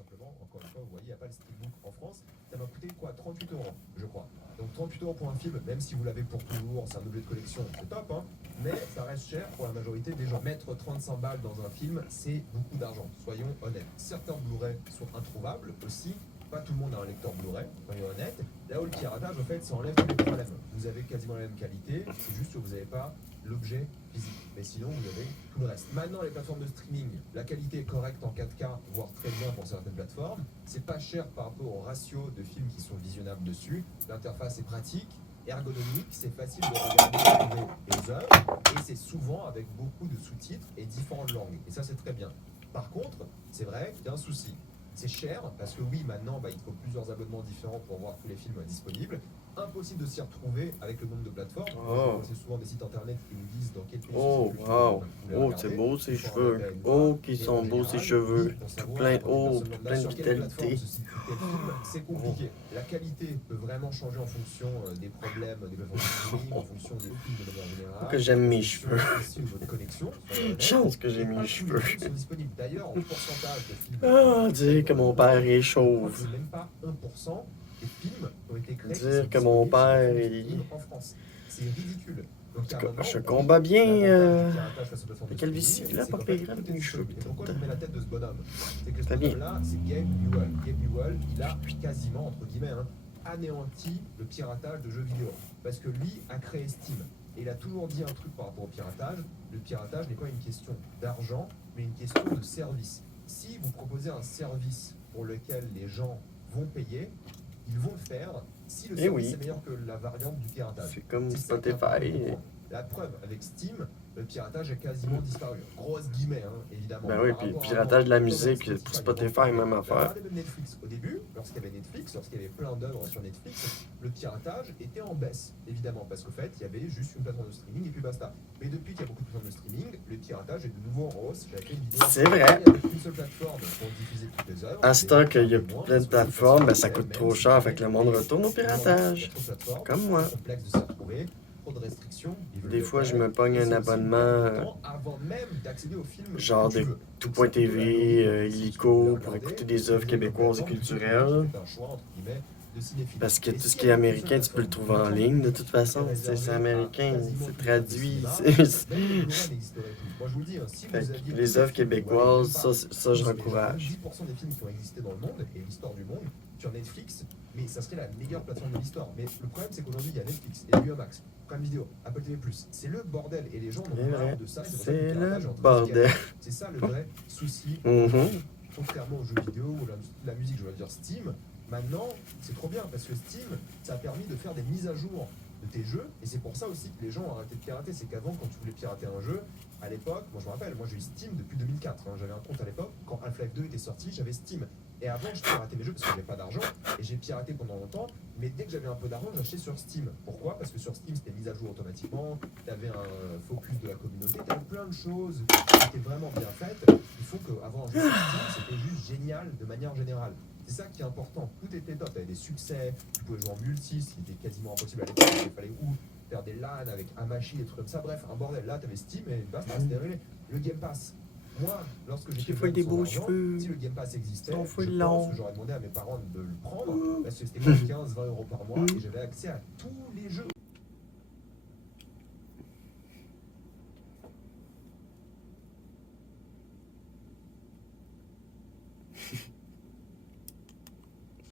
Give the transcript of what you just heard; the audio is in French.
simplement, encore une fois, vous voyez, il n'y a pas le Steelbook en France. Ça m'a coûté quoi, 38 euros, je crois. Donc 38 euros pour un film, même si vous l'avez pour toujours, c'est un objet de collection, c'est top, hein. Mais ça reste cher pour la majorité des gens. Mettre 35 balles dans un film, c'est beaucoup d'argent, soyons honnêtes. Certains Blu-ray sont introuvables aussi. Pas tout le monde a un lecteur Blu-ray, soyons honnêtes. Là où le piratage, en fait, ça enlève tous les problèmes. Vous avez quasiment la même qualité, c'est juste que vous n'avez pas l'objet physique. Mais sinon, vous avez tout le reste. Maintenant, les plateformes de streaming, la qualité est correcte en 4K, voire très bien pour certaines plateformes. C'est pas cher par rapport au ratio de films qui sont visionnables dessus. L'interface est pratique, ergonomique, c'est facile de regarder les œuvres, et c'est souvent avec beaucoup de sous-titres et différentes langues. Et ça, c'est très bien. Par contre, c'est vrai qu'il y a un souci. C'est cher, parce que oui, maintenant, il faut plusieurs abonnements différents pour voir tous les films disponibles. Impossible de s'y retrouver avec le nombre de plateformes. C'est souvent des sites internet qui nous disent dans quel pays Oh, wow. Oh, c'est beau ces cheveux. Oh, qui sont beaux ces cheveux. Tout plein, oh, tout plein de vitalité. C'est compliqué. La qualité peut vraiment changer en fonction des problèmes des plateformes de streaming, en fonction des films de manière générale. Que j'aime mes cheveux. Votre connexion. Chance que j'ai mes cheveux. Sont disponibles d'ailleurs en pourcentage de films. Ah, dire que mon père est chauve. Même pas 1% des films qui ont été créés. Dire que mon père est... En France. C'est ridicule. En tout cas, je combats bien la calvitie, là, pas pire, avec mes cheveux. Pourquoi je mets la tête de ce bonhomme? C'est que ce Très bien. bonhomme-là, c'est Gabe Newell. Gabe Newell, il a quasiment, entre guillemets, anéanti le piratage de jeux vidéo. Parce que lui a créé Steam. Et il a toujours dit un truc par rapport au piratage. Le piratage n'est pas une question d'argent, mais une question de service. Si vous proposez un service pour lequel les gens vont payer, ils vont le faire si le service est meilleur que la variante du piratage. C'est comme Spotify. La preuve, avec Steam, le piratage a quasiment disparu. Grosse guillemets, évidemment. Ben oui, puis le piratage de la musique, pour Spotify, même affaire. Regardez même Netflix. Au début, lorsqu'il y avait Netflix, lorsqu'il y avait plein d'œuvres sur Netflix, le piratage était en baisse, évidemment, parce qu'au fait, il y avait juste une plateforme de streaming et puis basta. Mais depuis qu'il y a beaucoup de plateformes de streaming, le piratage est de nouveau en hausse. J'avais fait une vidéo. C'est vrai. Une seule plateforme pour diffuser toutes les œuvres. À ce temps qu'il y a plein de plateformes, ben ça coûte trop cher, fait que le monde retourne au piratage. Comme moi. Complexe de s'y retrouver. De restrictions. Des fois, je me pogne un abonnement genre de Tout.tv, Illico, pour écouter des œuvres québécoises et culturelles. Parce que tout ce qui est américain, tu peux le trouver en ligne de toute façon. C'est américain, c'est traduit. Les œuvres québécoises, ça je rencourage. 10% des films qui ont existé dans le monde et l'histoire du monde sur Netflix, mais ça serait la meilleure plateforme de l'histoire. Mais le problème, c'est qu'aujourd'hui, il y a Netflix, HBO Max, Prime Video, Apple TV+. C'est le bordel et les gens n'ont marre de ça. C'est le bordel. C'est ça le vrai souci. Contrairement aux jeux vidéo ou la musique, je veux dire Steam, maintenant, c'est trop bien parce que Steam, ça a permis de faire des mises à jour de tes jeux, et c'est pour ça aussi que les gens ont arrêté de pirater. C'est qu'avant, quand tu voulais pirater un jeu, à l'époque, moi je me rappelle, moi j'ai eu Steam depuis 2004, j'avais un compte à l'époque, quand Half-Life 2 était sorti, j'avais Steam. Et avant, je piratais mes jeux parce que j'avais pas d'argent, et j'ai piraté pendant longtemps, mais dès que j'avais un peu d'argent, j'achetais sur Steam. Pourquoi? Parce que sur Steam, c'était mis à jour automatiquement, t'avais un focus de la communauté, t'avais plein de choses qui étaient vraiment bien faites. Il faut qu'avant un jeu sur Steam, c'était juste génial de manière générale. C'est ça qui est important. Tout était top. Il y avait des succès. Tu pouvais jouer en multi, ce qui était quasiment impossible à l'époque. Il fallait faire des LAN avec Amashi, des trucs comme ça. Bref, un bordel. Là, tu avais Steam et basta, c'était réglé. Le Game Pass. Moi, lorsque j'étais des beaux cheveux. si le Game Pass existait, je pense que long. j'aurais demandé à mes parents de le prendre parce que c'était moins 15-20 euros par mois et j'avais accès à tous les jeux.